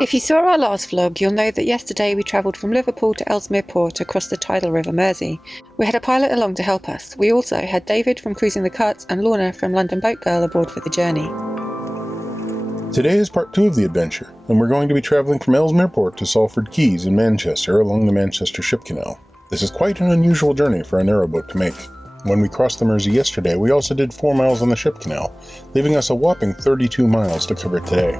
If you saw our last vlog, you'll know that yesterday we travelled from Liverpool to Ellesmere Port across the tidal river Mersey. We had a pilot along to help us. We also had David from Cruising the Cuts and Lorna from London Boat Girl aboard for the journey. Today is part 2 of the adventure, and we're going to be travelling from Ellesmere Port to Salford Quays in Manchester along the Manchester Ship Canal. This is quite an unusual journey for a narrowboat to make. When we crossed the Mersey yesterday, we also did 4 miles on the Ship Canal, leaving us a whopping 32 miles to cover today.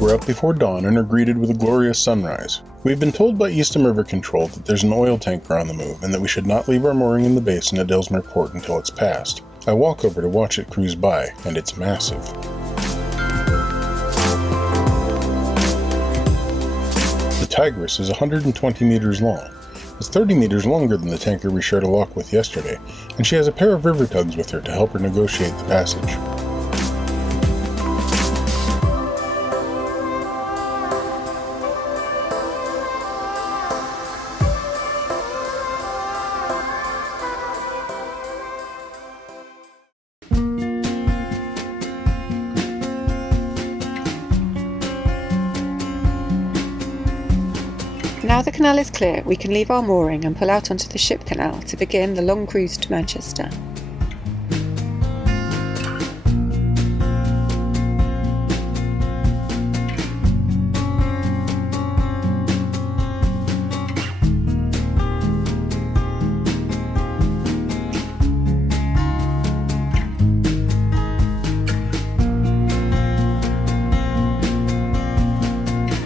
We're up before dawn and are greeted with a glorious sunrise. We've been told by Eastern River Control that there's an oil tanker on the move and that we should not leave our mooring in the basin at Ellesmere Port until it's passed. I walk over to watch it cruise by, and it's massive. The Tigris is 120 meters long. It's 30 meters longer than the tanker we shared a lock with yesterday, and she has a pair of river tugs with her to help her negotiate the passage. Now the canal is clear, we can leave our mooring and pull out onto the Ship Canal to begin the long cruise to Manchester.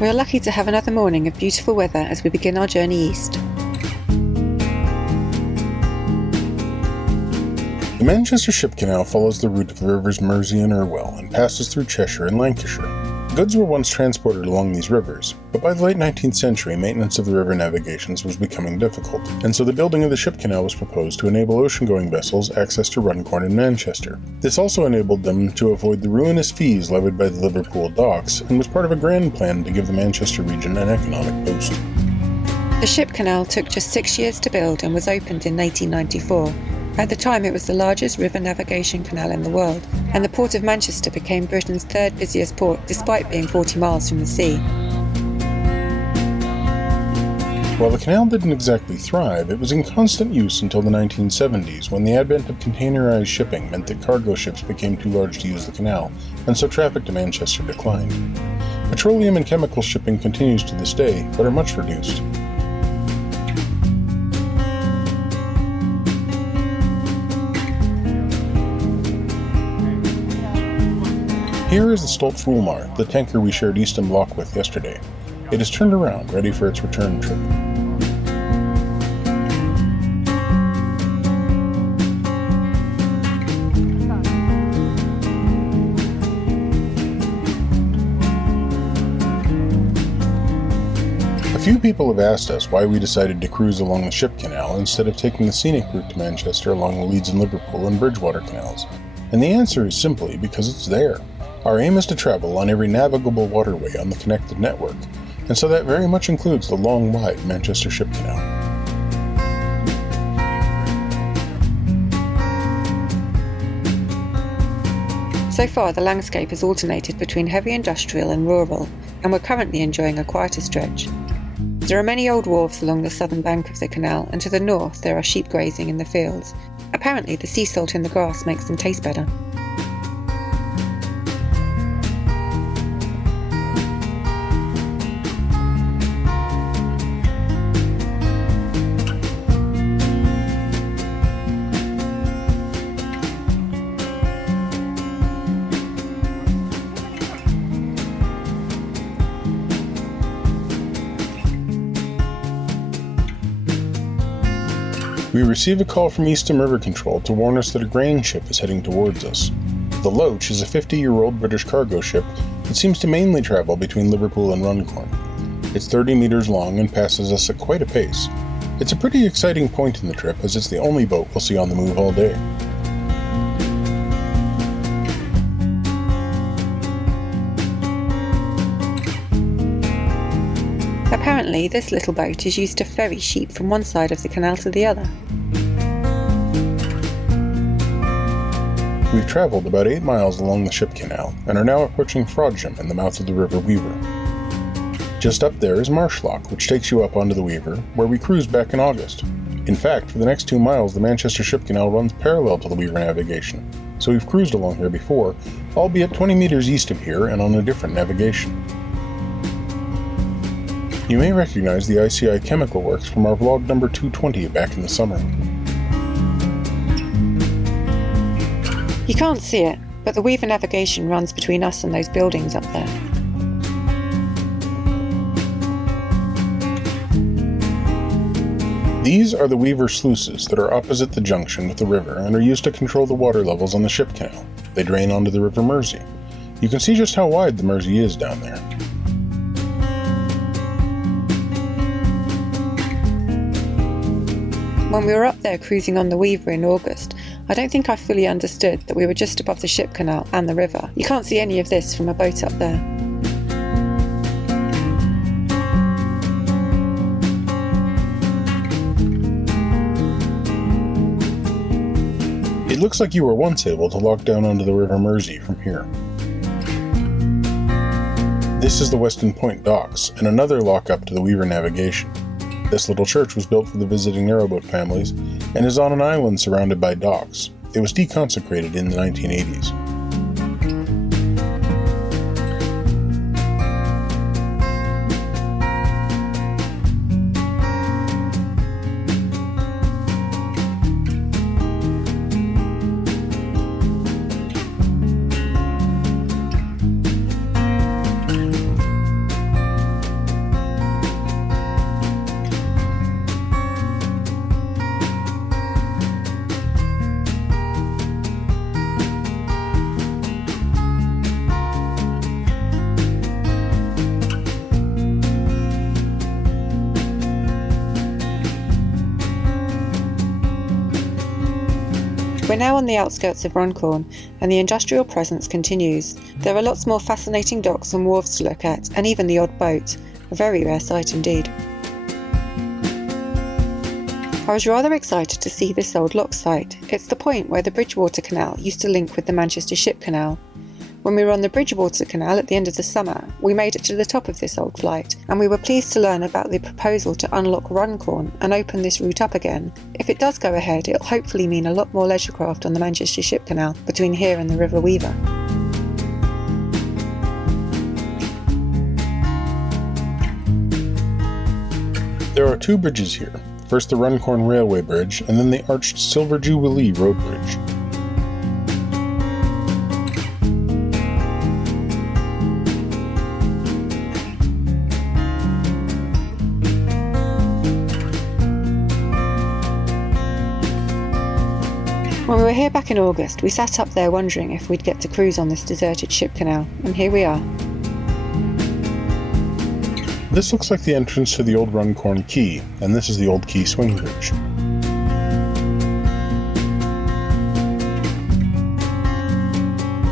We are lucky to have another morning of beautiful weather as we begin our journey east. The Manchester Ship Canal follows the route of the rivers Mersey and Irwell and passes through Cheshire and Lancashire. Goods were once transported along these rivers, but by the late 19th century maintenance of the river navigations was becoming difficult, and so the building of the Ship Canal was proposed to enable ocean-going vessels access to Runcorn and Manchester. This also enabled them to avoid the ruinous fees levied by the Liverpool docks, and was part of a grand plan to give the Manchester region an economic boost. The Ship Canal took just 6 years to build and was opened in 1894. At the time it was the largest river navigation canal in the world, and the Port of Manchester became Britain's 3rd busiest port despite being 40 miles from the sea. While the canal didn't exactly thrive, it was in constant use until the 1970s, when the advent of containerized shipping meant that cargo ships became too large to use the canal, and so traffic to Manchester declined. Petroleum and chemical shipping continues to this day, but are much reduced. Here is the Stolt Fulmar, the tanker we shared Eastham Lock with yesterday. It is turned around, ready for its return trip. A few people have asked us why we decided to cruise along the Ship Canal instead of taking the scenic route to Manchester along the Leeds and Liverpool and Bridgewater canals. And the answer is simply because it's there. Our aim is to travel on every navigable waterway on the connected network, and so that very much includes the long, wide Manchester Ship Canal. So far the landscape has alternated between heavy industrial and rural, and we're currently enjoying a quieter stretch. There are many old wharves along the southern bank of the canal, and to the north there are sheep grazing in the fields. Apparently the sea salt in the grass makes them taste better. We receive a call from Eastern River Control to warn us that a grain ship is heading towards us. The Loach is a 50-year-old British cargo ship that seems to mainly travel between Liverpool and Runcorn. It's 30 meters long and passes us at quite a pace. It's a pretty exciting point in the trip, as it's the only boat we'll see on the move all day. Apparently, this little boat is used to ferry sheep from one side of the canal to the other. We've travelled about 8 miles along the Ship Canal and are now approaching Frodsham in the mouth of the River Weaver. Just up there is Marshlock, which takes you up onto the Weaver, where we cruised back in August. In fact, for the next 2 miles the Manchester Ship Canal runs parallel to the Weaver navigation, so we've cruised along here before, albeit 20 meters east of here and on a different navigation. You may recognize the ICI Chemical Works from our vlog number 220 back in the summer. You can't see it, but the Weaver navigation runs between us and those buildings up there. These are the Weaver sluices that are opposite the junction with the river and are used to control the water levels on the Ship Canal. They drain onto the River Mersey. You can see just how wide the Mersey is down there. When we were up there cruising on the Weaver in August, I don't think I fully understood that we were just above the Ship Canal and the river. You can't see any of this from a boat up there. It looks like you were once able to lock down onto the River Mersey from here. This is the Weston Point docks, and another lock up to the Weaver navigation. This little church was built for the visiting narrowboat families, and is on an island surrounded by docks. It was deconsecrated in the 1980s. We're now on the outskirts of Runcorn, and the industrial presence continues. There are lots more fascinating docks and wharves to look at, and even the odd boat, a very rare sight indeed. I was rather excited to see this old lock site. It's the point where the Bridgewater Canal used to link with the Manchester Ship Canal. When we were on the Bridgewater Canal at the end of the summer, we made it to the top of this old flight, and we were pleased to learn about the proposal to unlock Runcorn and open this route up again. If it does go ahead, it'll hopefully mean a lot more leisure craft on the Manchester Ship Canal between here and the River Weaver. There are 2 bridges here. First the Runcorn Railway Bridge, and then the arched Silver Jubilee Road Bridge. When we were here back in August, we sat up there wondering if we'd get to cruise on this deserted ship canal, and here we are. This looks like the entrance to the old Runcorn Quay, and this is the old Quay Swing Bridge.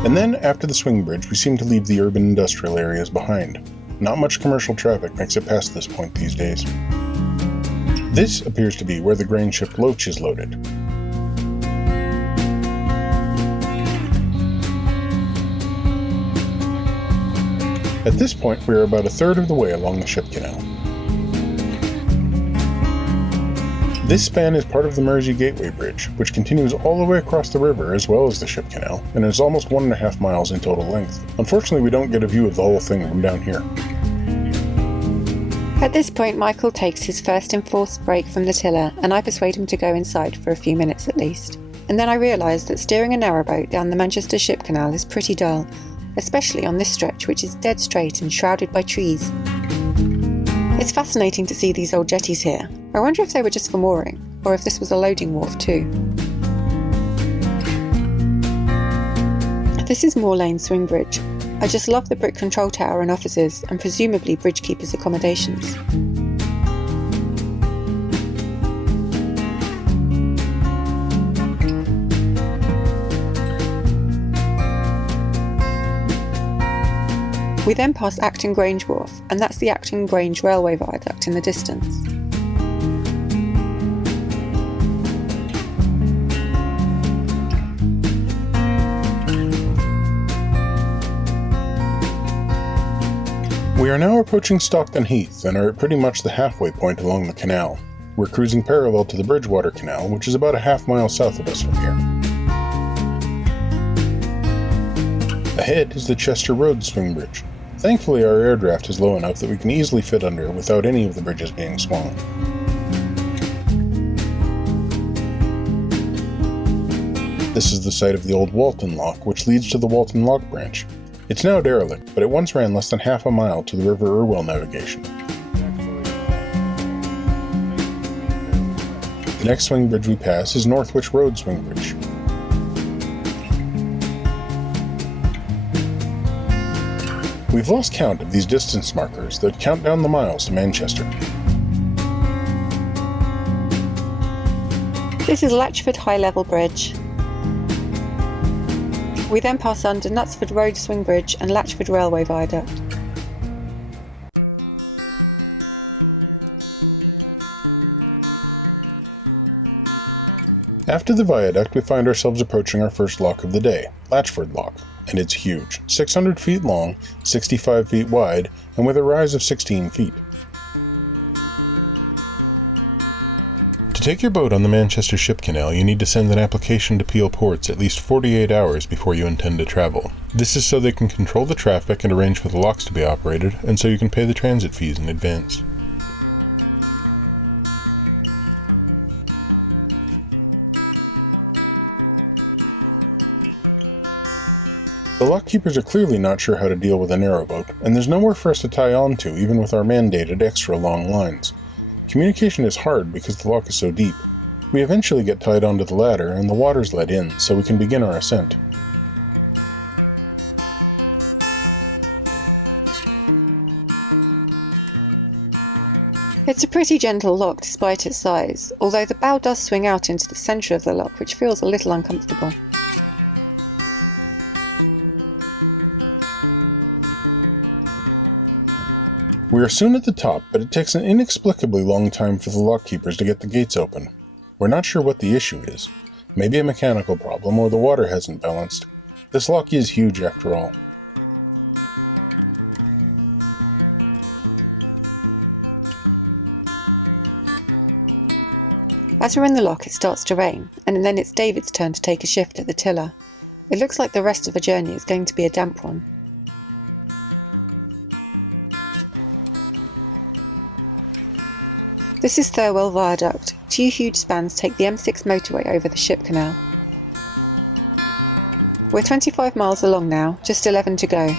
And then, after the swing bridge, we seem to leave the urban industrial areas behind. Not much commercial traffic makes it past this point these days. This appears to be where the grain ship Loach is loaded. At this point, we are about a third of the way along the Ship Canal. This span is part of the Mersey Gateway Bridge, which continues all the way across the river as well as the Ship Canal, and is almost 1.5 miles in total length. Unfortunately, we don't get a view of the whole thing from down here. At this point, Michael takes his first enforced break from the tiller, and I persuade him to go inside for a few minutes at least. And then I realise that steering a narrowboat down the Manchester Ship Canal is pretty dull, especially on this stretch, which is dead straight and shrouded by trees. It's fascinating to see these old jetties here. I wonder if they were just for mooring, or if this was a loading wharf too. This is Moor Lane Swing Bridge. I just love the brick control tower and offices, and presumably bridge keepers' accommodations. We then pass Acton Grange Wharf, and that's the Acton Grange Railway Viaduct in the distance. We are now approaching Stockton Heath and are at pretty much the halfway point along the canal. We're cruising parallel to the Bridgewater Canal, which is about a half-mile south of us from here. Ahead is the Chester Road swing bridge. Thankfully, our air draft is low enough that we can easily fit under without any of the bridges being swung. This is the site of the old Walton Lock, which leads to the Walton Lock branch. It's now derelict, but it once ran less than half a mile to the River Irwell navigation. The next swing bridge we pass is Northwich Road swing bridge. We've lost count of these distance markers that count down the miles to Manchester. This is Latchford High Level Bridge. We then pass under Knutsford Road swing bridge and Latchford Railway Viaduct. After the viaduct, we find ourselves approaching our first lock of the day, Latchford Lock, and it's huge, 600 feet long, 65 feet wide, and with a rise of 16 feet. To take your boat on the Manchester Ship Canal, you need to send an application to Peel Ports at least 48 hours before you intend to travel. This is so they can control the traffic and arrange for the locks to be operated, and so you can pay the transit fees in advance. The lockkeepers are clearly not sure how to deal with a narrowboat, and there's nowhere for us to tie on to even with our mandated extra long lines. Communication is hard because the lock is so deep. We eventually get tied onto the ladder and the water's let in so we can begin our ascent. It's a pretty gentle lock despite its size, although the bow does swing out into the centre of the lock, which feels a little uncomfortable. We are soon at the top, but it takes an inexplicably long time for the lockkeepers to get the gates open. We're not sure what the issue is. Maybe a mechanical problem or the water hasn't balanced. This lock is huge after all. As we're in the lock, it starts to rain, and then it's David's turn to take a shift at the tiller. It looks like the rest of the journey is going to be a damp one. This is Thirlwell Viaduct. Two huge spans take the M6 motorway over the Ship Canal. We're 25 miles along now, just 11 to go.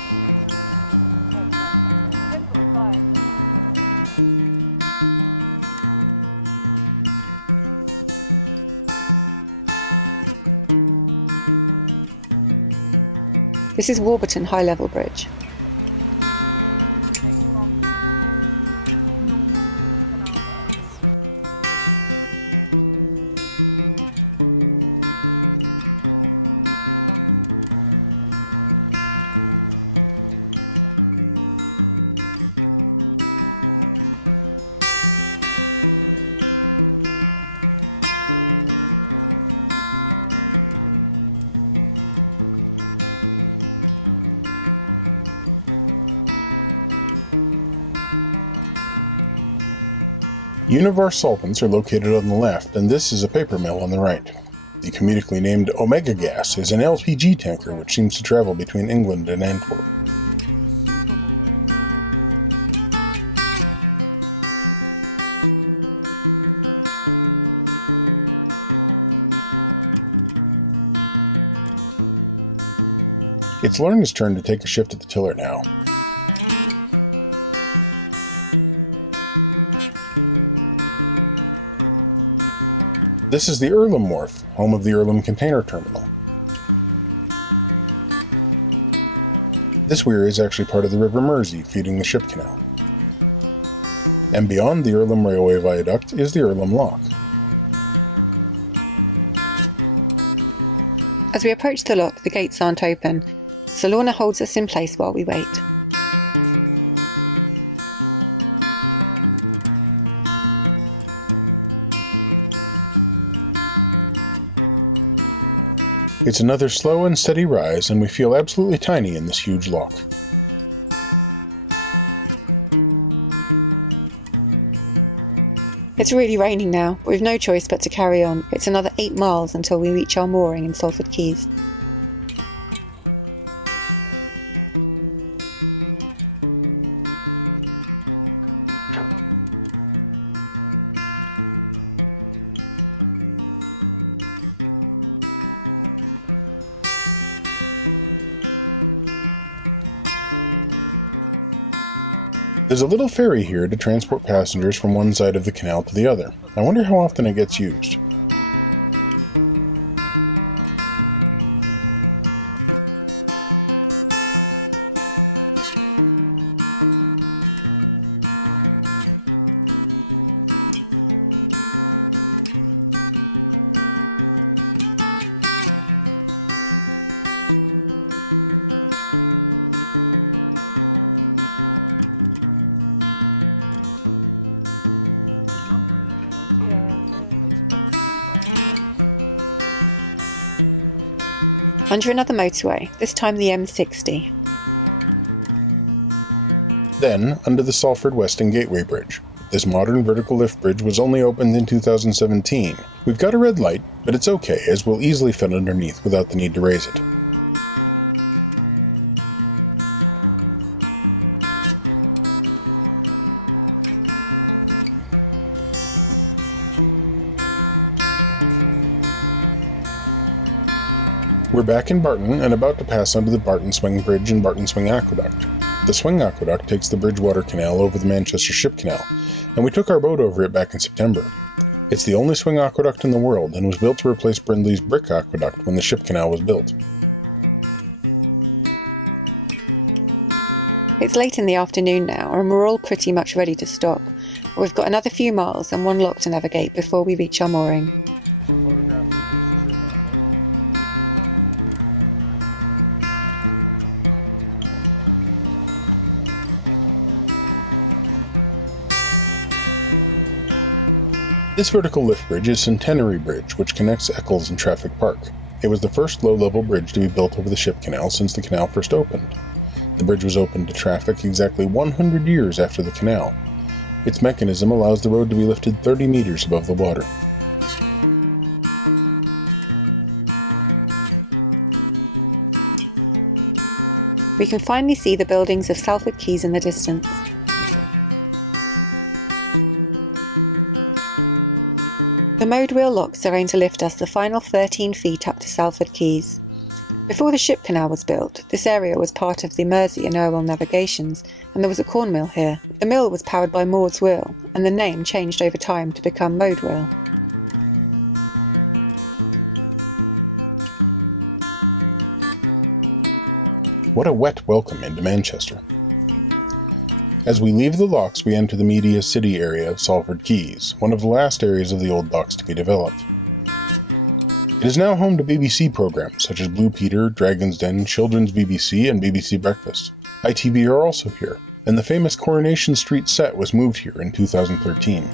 This is Warburton High Level Bridge. Univar solvents are located on the left, and this is a paper mill on the right. The comedically named Omega Gas is an LPG tanker which seems to travel between England and Antwerp. It's Lorna's turn to take a shift at the tiller now. This is the Earlham Wharf, home of the Earlham Container Terminal. This weir is actually part of the River Mersey, feeding the Ship Canal. And beyond the Earlham Railway Viaduct is the Earlham Lock. As we approach the lock, the gates aren't open, so Lorna holds us in place while we wait. It's another slow and steady rise, and we feel absolutely tiny in this huge lock. It's really raining now, but we've no choice but to carry on. It's another 8 miles until we reach our mooring in Salford Quays. There's a little ferry here to transport passengers from one side of the canal to the other. I wonder how often it gets used. Under another motorway, this time the M60. Then, under the Salford Weston Gateway Bridge. This modern vertical lift bridge was only opened in 2017. We've got a red light, but it's okay as we'll easily fit underneath without the need to raise it. We're back in Barton and about to pass under the Barton Swing Bridge and Barton Swing Aqueduct. The Swing Aqueduct takes the Bridgewater Canal over the Manchester Ship Canal, and we took our boat over it back in September. It's the only swing aqueduct in the world and was built to replace Brindley's Brick Aqueduct when the Ship Canal was built. It's late in the afternoon now and we're all pretty much ready to stop. But we've got another few miles and one lock to navigate before we reach our mooring. This vertical lift bridge is Centenary Bridge, which connects Eccles and Traffic Park. It was the first low-level bridge to be built over the Ship Canal since the canal first opened. The bridge was opened to traffic exactly 100 years after the canal. Its mechanism allows the road to be lifted 30 meters above the water. We can finally see the buildings of Salford Quays in the distance. The mowed wheel locks are aimed to lift us the final 13 feet up to Salford Quays. Before the Ship Canal was built, this area was part of the Mersey and Irwell navigations, and there was a corn mill here. The mill was powered by Maud's wheel, and the name changed over time to become mowed wheel. What a wet welcome into Manchester. As we leave the locks, we enter the media city area of Salford Quays, one of the last areas of the old docks to be developed. It is now home to BBC programs such as Blue Peter, Dragon's Den, Children's BBC, and BBC Breakfast. ITV are also here, and the famous Coronation Street set was moved here in 2013.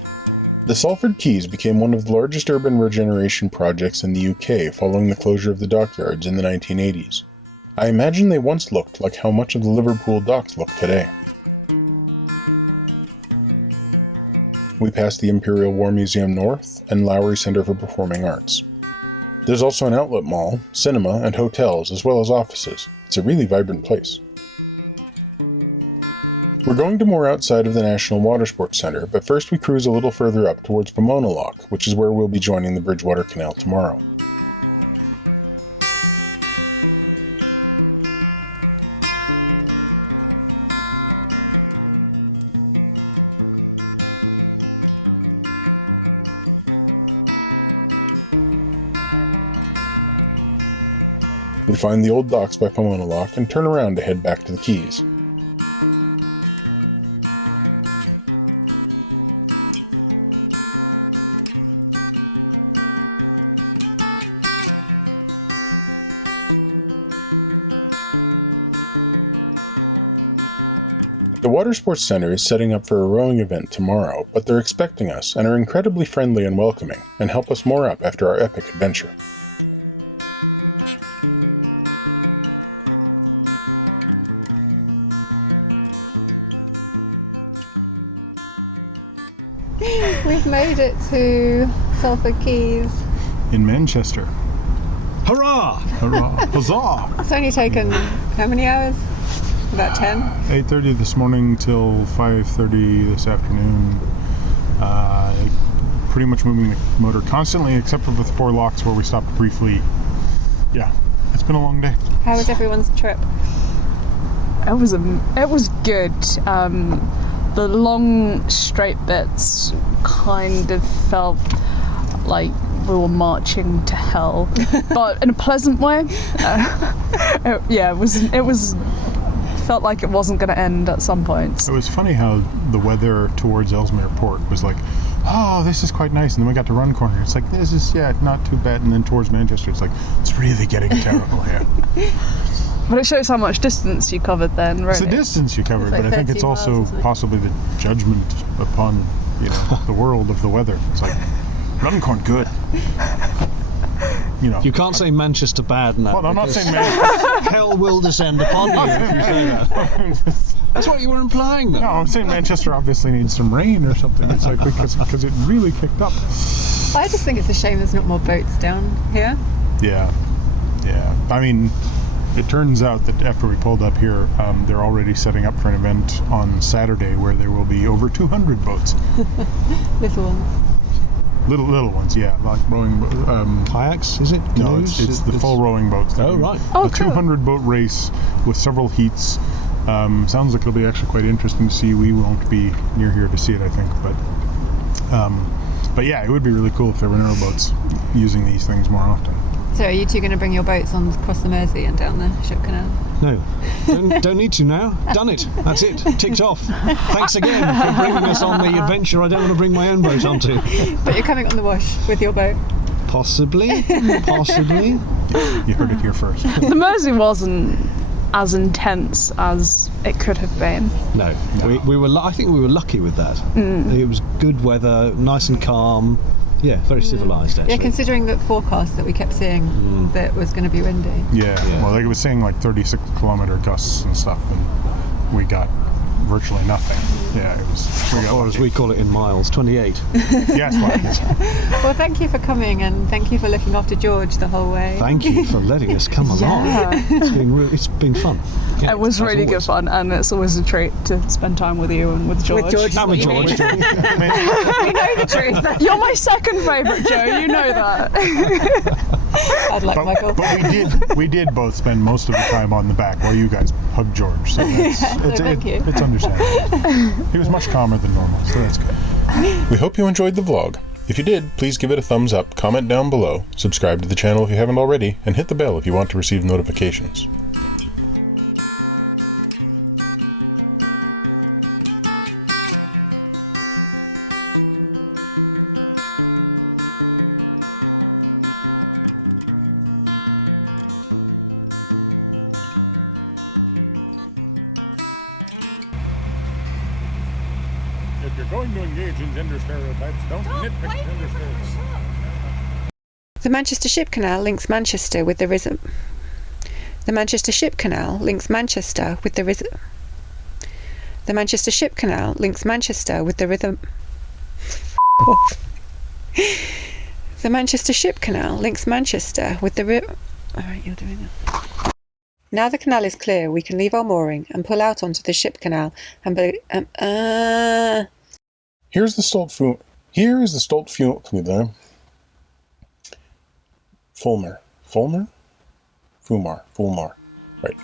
The Salford Quays became one of the largest urban regeneration projects in the UK following the closure of the dockyards in the 1980s. I imagine they once looked like how much of the Liverpool docks look today. We pass the Imperial War Museum North and Lowry Centre for Performing Arts. There's also an outlet mall, cinema, and hotels, as well as offices. It's a really vibrant place. We're going to moor outside of the National Watersports Centre, but first we cruise a little further up towards Pomona Lock, which is where we'll be joining the Bridgewater Canal tomorrow. We find the old docks by Pomona Lock and turn around to head back to the quays. The Watersports Centre is setting up for a rowing event tomorrow, but they're expecting us and are incredibly friendly and welcoming, and help us moor up after our epic adventure. We've made it to Salford Quays. In Manchester. Hurrah! Hurrah! Huzzah! It's only taken how many hours? About 10? 8:30 this morning till 5:30 this afternoon. Pretty much moving the motor constantly, except for the 4 locks where we stopped briefly. Yeah, it's been a long day. How was everyone's trip? It was good. The long straight bits kind of felt like we were marching to hell, but in a pleasant way. It was felt like it wasn't going to end at some point. It was funny how the weather towards Ellesmere Port was like, oh, this is quite nice, and then we got to Runcorn, it's like, this is, not too bad, and then towards Manchester, it's like, it's really getting terrible here. But it shows how much distance you covered then, really. It's the distance you covered, It's like but I think 30 it's also miles, isn't it? possibly the judgment upon, the world of the weather. It's like, Runcorn, good. You can't say Manchester bad now. Well, I'm not saying Manchester. Hell will descend upon you if you say that. That's what you were implying, though. No, I'm saying Manchester obviously needs some rain or something. It's like, because it really kicked up. I just think it's a shame there's not more boats down here. Yeah. I mean, it turns out that after we pulled up here, they're already setting up for an event on Saturday where there will be over 200 boats. Little ones. Little ones, yeah, like rowing. Kayaks, is it? No, Canoes? it's the full rowing boats. Oh, right. Oh, A cool. 200 boat race with several heats. Sounds like it'll be actually quite interesting to see. We won't be near here to see it, I think, but yeah, it would be really cool if there were narrowboats using these things more often. So are you two going to bring your boats on across the Mersey and down the Ship Canal? No. Don't need to now. Done it. That's it. Ticked off. Thanks again for bringing us on the adventure I don't want to bring my own boat onto. But you're coming on the wash with your boat? Possibly. You heard it here first. The Mersey wasn't as intense as it could have been. No. We were. I think we were lucky with that. It was good weather, nice and calm. Yeah, very civilised actually. Yeah, considering the forecast that we kept seeing that it was going to be windy. Yeah, well, they were saying like 36-kilometer gusts and stuff, and we got virtually nothing. Yeah, it was. Or as we call it in miles, 28. Yes, well, Well, thank you for coming, and thank you for looking after George the whole way. Thank you for letting us come along. It's been fun. Yeah, It was as really good always. fun, and it's always a treat to spend time with you and with George. With George. And with You mean? George. We know the truth. You're my second favourite, Joe. You know that. I'd like Michael. but we did both spend most of the time on the back while you guys hugged George. So thank you. It's understandable. He was much calmer than normal, so that's good. We hope you enjoyed the vlog. If you did, please give it a thumbs up, comment down below, subscribe to the channel if you haven't already, and hit the bell if you want to receive notifications. If you're going to engage in gender stereotypes, don't nitpick gender stereotypes. The Manchester Ship Canal links Manchester with the risen. The Manchester Ship Canal links Manchester with the risen. The Manchester Ship Canal links Manchester with the rhythm. The Manchester Ship Canal links Manchester with the Alright, you're doing it. Now the canal is clear, we can leave our mooring and pull out onto the Ship Canal and Here is the Stolt Fulmar. Right.